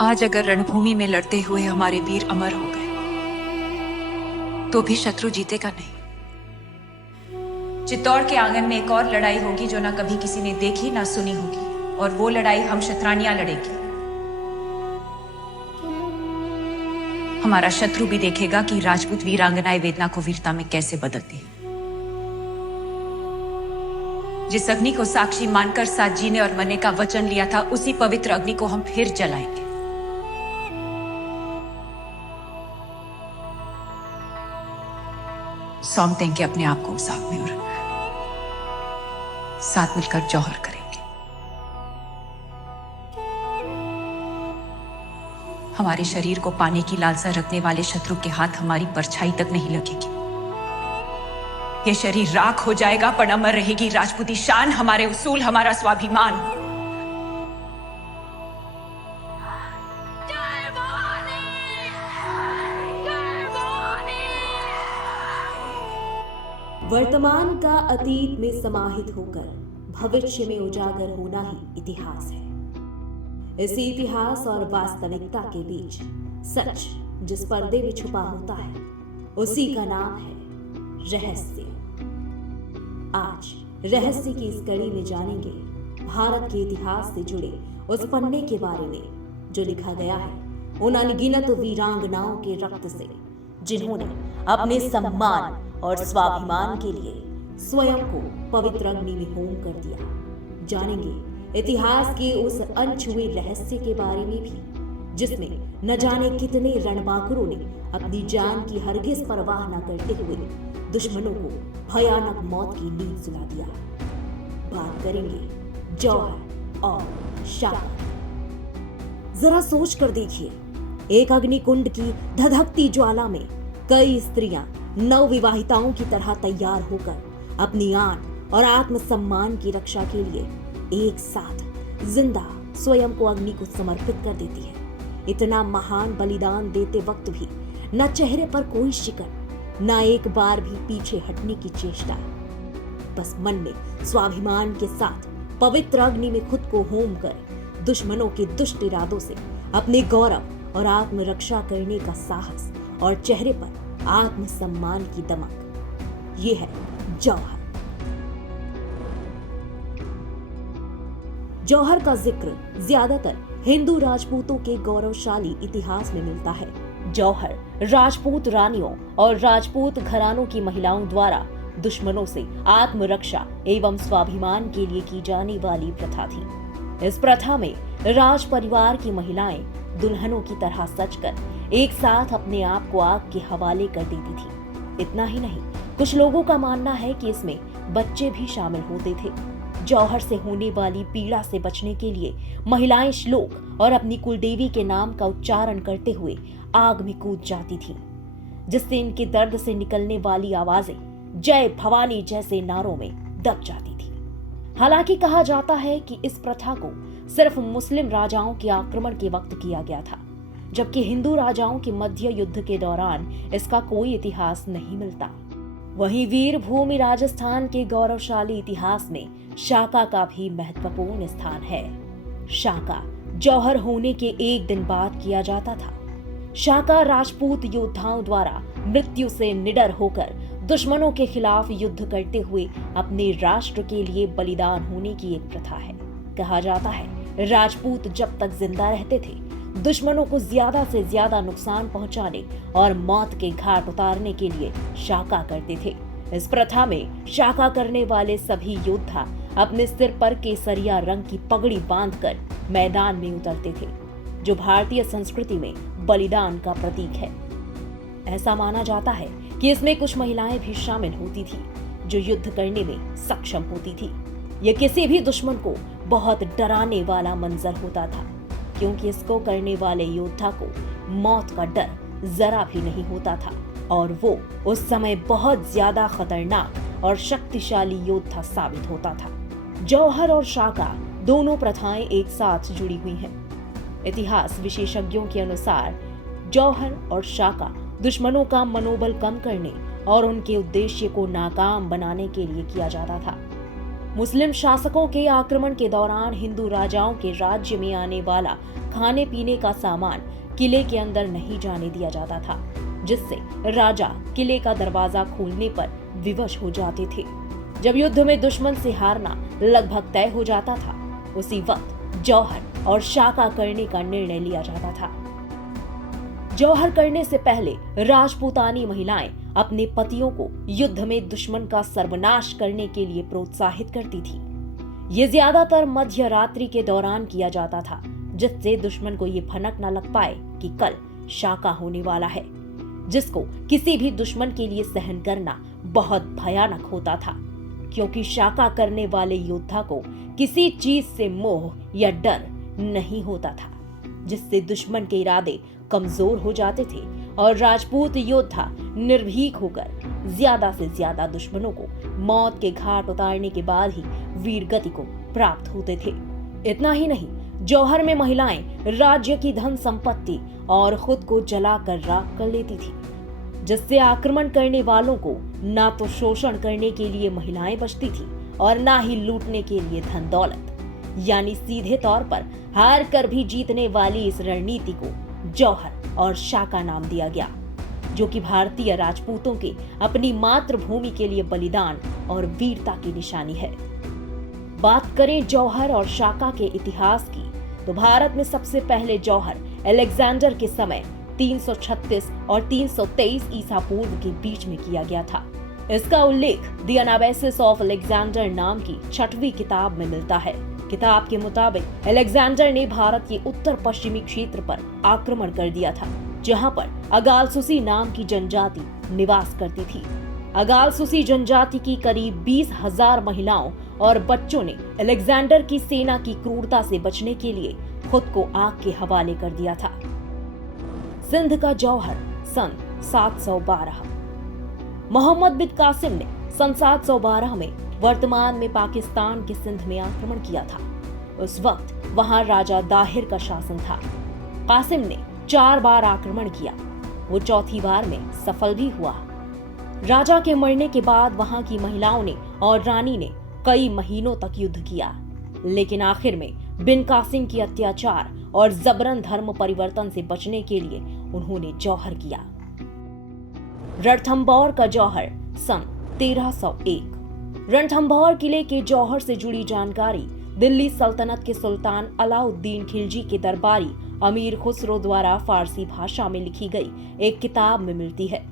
आज अगर रणभूमि में लड़ते हुए हमारे वीर अमर हो गए तो भी शत्रु जीतेगा नहीं। चित्तौड़ के आंगन में एक और लड़ाई होगी जो ना कभी किसी ने देखी ना सुनी होगी, और वो लड़ाई हम क्षत्रानियां लड़ेगी। हमारा शत्रु भी देखेगा कि राजपूत वीरांगनाएं वेदना को वीरता में कैसे बदलती है। जिस अग्नि को साक्षी मानकर साथ जीने और मरने का वचन लिया था, उसी पवित्र अग्नि को हम फिर जलाएंगे। सौंप देंगे अपने आप को उस आग में और साथ मिलकर जौहर करेंगे। हमारे शरीर को पाने की लालसा रखने वाले शत्रु के हाथ हमारी परछाई तक नहीं लगेगी। ये शरीर राख हो जाएगा पर अमर रहेगी राजपूती शान, हमारे उसूल, हमारा स्वाभिमान। वर्तमान का अतीत में समाहित होकर भविष्य में उजागर होना ही इतिहास है। इसी इतिहास और वास्तविकता के बीच सच जिस पर्दे में छुपा होता है, उसी का नाम है रहस्य। आज रहस्य की इस कड़ी में जानेंगे भारत के इतिहास से जुड़े उस पन्ने के बारे में जो लिखा गया है उन अनगिनत वीरांगनाओं के रक्त से, जिन्होंने अपने सम्मान और स्वाभिमान के लिए स्वयं को पवित्र अग्नि में होम कर दिया। जानेंगे इतिहास के उस अनछुए रहस्य के बारे में भी, जिसमें न जाने कितने रणबांकुरों ने अपनी जान की हरगिज परवाह न करते हुए दुश्मनों को भयानक मौत की नींद सुला दिया। बात करेंगे जौहर और शाका। जरा सोच कर देखिए, एक अग्निकुंड की धधकती ज्वाला में कई स्त्रियां नवविवाहिताओं की तरह तैयार होकर अपनी आन और आत्मसम्मान की रक्षा के लिए एक साथ जिंदा स्वयं को अग्नि को समर्पित कर देती है। इतना महान बलिदान देते वक्त भी न चेहरे पर कोई शिकन, न एक बार भी पीछे हटने की चेष्टा। बस मन में स्वाभिमान के साथ पवित्र अग्नि में खुद को होम कर दुश्मनों के दुष्ट इरादों से अपने गौरव और आत्मरक्षा करने का साहस, और चेहरे पर आत्मसम्मान की दमक। ये है जौहर। जौहर का जिक्र ज्यादातर हिंदू राजपूतों के गौरवशाली इतिहास में मिलता है। जौहर राजपूत रानियों और राजपूत घरानों की महिलाओं द्वारा दुश्मनों से आत्मरक्षा एवं स्वाभिमान के लिए की जाने वाली प्रथा थी। इस प्रथा में राज परिवार की महिलाएं दुल्हनों की तरह सजकर एक साथ अपने आप को आग के हवाले कर देती थी। इतना ही नहीं, कुछ लोगों का मानना है कि इसमें बच्चे भी शामिल होते थे। जौहर से होने वाली पीड़ा से बचने के लिए महिलाएं श्लोक और अपनी कुलदेवी के नाम का उच्चारण करते हुए आग में कूद जाती थीं, जिससे इनके दर्द से निकलने वाली आवाजें जय भवानी जैसे नारों में दब जाती थी। हालांकि कहा जाता है कि इस प्रथा को सिर्फ मुस्लिम राजाओं के आक्रमण के वक्त किया गया था, जबकि हिंदू राजाओं के मध्य युद्ध के दौरान इसका कोई इतिहास नहीं मिलता। वहीं वीर भूमि राजस्थान के गौरवशाली इतिहास में शाका का भी महत्वपूर्ण स्थान है। शाका जौहर होने के एक दिन बाद किया जाता था। शाका राजपूत योद्धाओं द्वारा मृत्यु से निडर होकर दुश्मनों के खिलाफ युद्ध करते हुए अपने राष्ट्र के लिए बलिदान होने की एक प्रथा है। कहा जाता है राजपूत जब तक जिंदा रहते थे दुश्मनों को ज्यादा से ज्यादा नुकसान पहुंचाने और मौत के घाट उतारने के लिए शाका करते थे। इस प्रथा में शाका करने वाले सभी योद्धा अपने सिर पर केसरिया रंग की पगड़ी बांधकर मैदान में उतरते थे, जो भारतीय संस्कृति में बलिदान का प्रतीक है। ऐसा माना जाता है कि इसमें कुछ महिलाएं भी शामिल होती थी जो युद्ध करने में सक्षम होती थी। यह किसी भी दुश्मन को बहुत डराने वाला मंजर होता था, क्योंकि इसको करने वाले योद्धा को मौत का डर जरा भी नहीं होता था और वो उस समय बहुत ज्यादा खतरनाक और शक्तिशाली योद्धा साबित होता था। जौहर और शाका दोनों प्रथाएं एक साथ जुड़ी हुई हैं। इतिहास विशेषज्ञों के अनुसार जौहर और शाका दुश्मनों का मनोबल कम करने और उनके उद्देश्य को नाकाम बनाने के लिए किया जाता था। मुस्लिम शासकों के आक्रमण के दौरान हिंदू राजाओं के राज्य में आने वाला खाने पीने का सामान किले के अंदर नहीं जाने दिया जाता था, जिससे राजा किले का दरवाजा खोलने पर विवश हो जाते थे। जब युद्ध में दुश्मन से हारना लगभग तय हो जाता था, उसी वक्त जौहर और शाका करने का निर्णय लिया जाता था। जौहर करने से पहले राजपूतानी महिलाएं अपने पतियों को युद्ध में दुश्मन का सर्वनाश करने के लिए प्रोत्साहित करती थी। ये ज्यादातर मध्य रात्रि के दौरान किया जाता था, जिससे दुश्मन को ये भनक न लग पाए कि कल शाका होने वाला है, जिसको किसी भी दुश्मन के लिए सहन करना बहुत भयानक होता था, क्योंकि शाका करने वाले योद्धा को किसी चीज से मोह या डर नहीं होता था, जिससे दुश्मन के इरादे कमजोर हो जाते थे और राजपूत योद्धा निर्भीक होकर ज्यादा से ज्यादा दुश्मनों को मौत के घाट उतारने के बाद ही वीरगति को प्राप्त होते थे। इतना ही नहीं, जौहर में महिलाएं राज्य की धन संपत्ति और खुद को जलाकर राख कर लेती थी, जिससे आक्रमण करने वालों को ना तो शोषण करने के लिए महिलाएं बचती थी और ना ही लूटने के लिए धन दौलत। यानी सीधे तौर पर हार कर भी जीतने वाली इस रणनीति को जौहर और शाका नाम दिया गया, जो कि भारतीय राजपूतों के अपनी मातृभूमि के लिए बलिदान और वीरता की निशानी है। बात करें जौहर और शाका के इतिहास की, तो भारत में सबसे पहले जौहर अलेक्जेंडर के समय 336 और 323 ईसा पूर्व के बीच में किया गया था। इसका उल्लेख द एनाबैसिस ऑफ अलेक्जेंडर नाम की 6वीं किताब में मिलता है। किताब के मुताबिक अलेक्जेंडर ने भारत के उत्तर पश्चिमी क्षेत्र पर आक्रमण कर दिया था, जहां पर अगालसुसी नाम की जनजाति निवास करती थी। अगालसुसी जनजाति की करीब 20,000 महिलाओं और बच्चों ने अलेक्जेंडर की सेना की क्रूरता से बचने के लिए खुद को आग के हवाले कर दिया था। सिंध का जौहर सन 712। मोहम्मद बिन कासिम ने सन 712 में वर्तमान में पाकिस्तान के सिंध में आक्रमण किया था। उस वक्त वहां राजा दाहिर का शासन था। कासिम ने 4 बार आक्रमण किया, वो चौथी बार में सफल भी हुआ। राजा के मरने के बाद वहां की महिलाओं ने और रानी ने कई महीनों तक युद्ध किया, लेकिन आखिर में बिन कासिम की अत्याचार और जबरन धर्म परिवर्तन से बचने के लिए उन्होंने जौहर किया। रणथंभौर का जौहर सन 1301। रणथंभौर किले के जौहर से जुड़ी जानकारी दिल्ली सल्तनत के सुल्तान अलाउद्दीन खिलजी के दरबारी अमीर खुसरो द्वारा फारसी भाषा में लिखी गई एक किताब में मिलती है।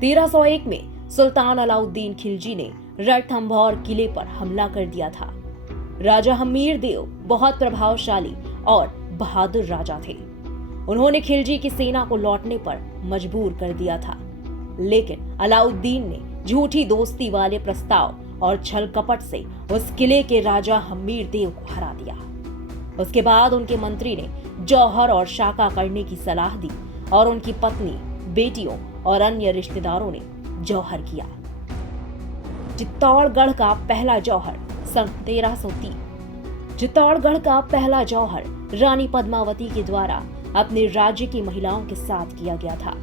1301 में सुल्तान अलाउद्दीन खिलजी ने रणथंभौर किले पर हमला कर दिया था। राजा हमीर देव बहुत प्रभावशाली और बहादुर राजा थे। उन्होंने खिलजी की सेना को लौटने पर मजबूर कर दिया था, लेकिन अलाउद्दीन ने झूठी दोस्ती वाले प्रस्ताव और छल कपट से उस किले के राजा हमीर देव को हरा दिया। उसके बाद उनके मंत्री ने जौहर और शाका करने की सलाह दी और उनकी पत्नी, बेटियों और अन्य रिश्तेदारों ने जौहर किया। चित्तौड़गढ़ का पहला जौहर सन 1303। चित्तौड़गढ़ का पहला जौहर रानी पद्मावती के द्वारा अपने राज्य की महिलाओं के साथ किया गया था।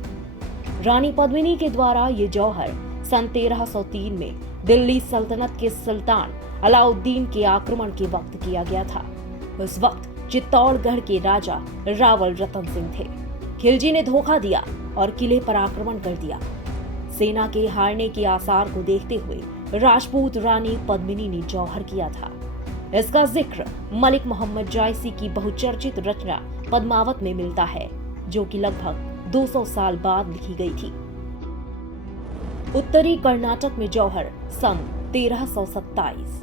रानी पद्मिनी के द्वारा ये जौहर सन 1303 में दिल्ली सल्तनत के सुल्तान अलाउद्दीन के आक्रमण के वक्त किया गया था। उस वक्त चित्तौड़गढ़ के राजा रावल रतन सिंह थे। खिलजी ने धोखा दिया और किले पर आक्रमण कर दिया। सेना के हारने के आसार को देखते हुए राजपूत रानी पद्मिनी ने जौहर किया था। इसका जिक्र मलिक मोहम्मद जायसी की बहुचर्चित रचना पद्मावत में मिलता है, जो कि लगभग 200 साल बाद लिखी गई थी। उत्तरी कर्नाटक में जौहर सन 1327।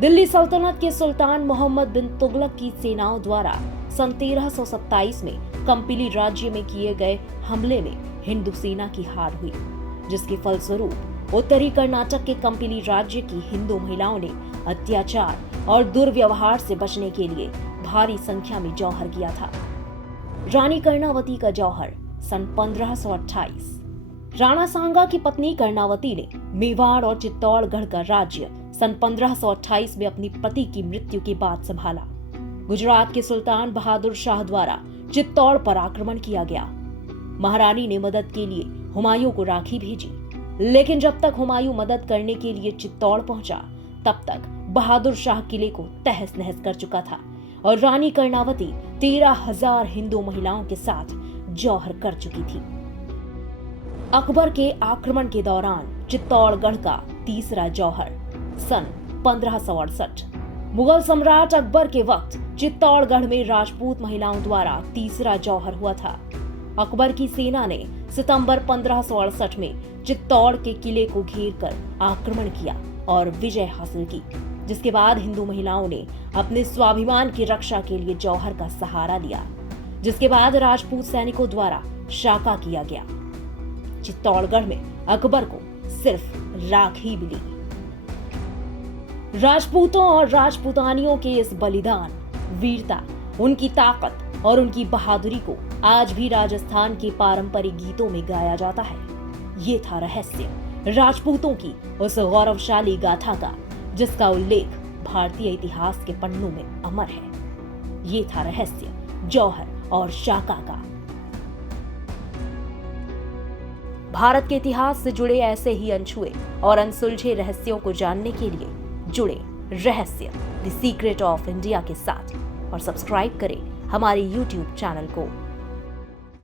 दिल्ली सल्तनत के सुल्तान मोहम्मद बिन तुगलक की सेनाओं द्वारा सन 1327 में कंपिली राज्य में किए गए हमले में हिंदू सेना की हार हुई, जिसके फलस्वरूप उत्तरी कर्नाटक के कंपिली राज्य की हिंदू महिलाओं ने अत्याचार और दुर्व्यवहार से बचने के लिए भारी संख्या में जौहर किया था। रानी कर्णावती का जौहर सन 1528। राणा सांगा की पत्नी कर्णावती ने मेवाड़ और चित्तौड़गढ़ का राज्य सन 1528 में अपनी पति की मृत्यु के बाद संभाला। गुजरात के सुल्तान बहादुर शाह द्वारा चित्तौड़ पर आक्रमण किया गया। महारानी ने मदद के लिए हुमायूं को राखी भेजी, लेकिन जब तक हुमायूं मदद करने के लिए चित्तौड़ पहुंचा, तब तक बहादुर शाह किले को तहस नहस कर चुका था और रानी कर्णावती 13,000 हिंदू महिलाओं के साथ जौहर कर चुकी थी। अकबर के आक्रमण के दौरान चित्तौड़गढ़ का तीसरा जौहर सन 1568। मुगल सम्राट अकबर के वक्त चित्तौड़गढ़ में राजपूत महिलाओं द्वारा तीसरा जौहर हुआ था। अकबर की सेना ने सितंबर 1568 में चित्तौड़ के किले को घेरकर आक्रमण किया और विजय हासिल की, जिसके बाद हिंदू महिलाओं ने अपने स्वाभिमान की रक्षा के लिए जौहर का सहारा लिया, जिसके बाद राजपूत सैनिकों द्वारा शाका किया गया। चित्तौड़गढ़ में अकबर को सिर्फ राख ही मिली। राजपूतों और राजपूतानियों के इस बलिदान, वीरता, उनकी ताकत और उनकी बहादुरी को आज भी राजस्थान के पारंपरिक गीतों में गाया जाता है। ये था रहस्य राजपूतों की उस गौरवशाली गाथा का, जिसका उल्लेख भारतीय इतिहास के पन्नों में अमर है। ये था रहस्य जौहर और शाका का। भारत के इतिहास से जुड़े ऐसे ही अनछुए और अनसुलझे रहस्यों को जानने के लिए जुड़े रहस्य द सीक्रेट ऑफ इंडिया के साथ और सब्सक्राइब करें हमारे YouTube चैनल को।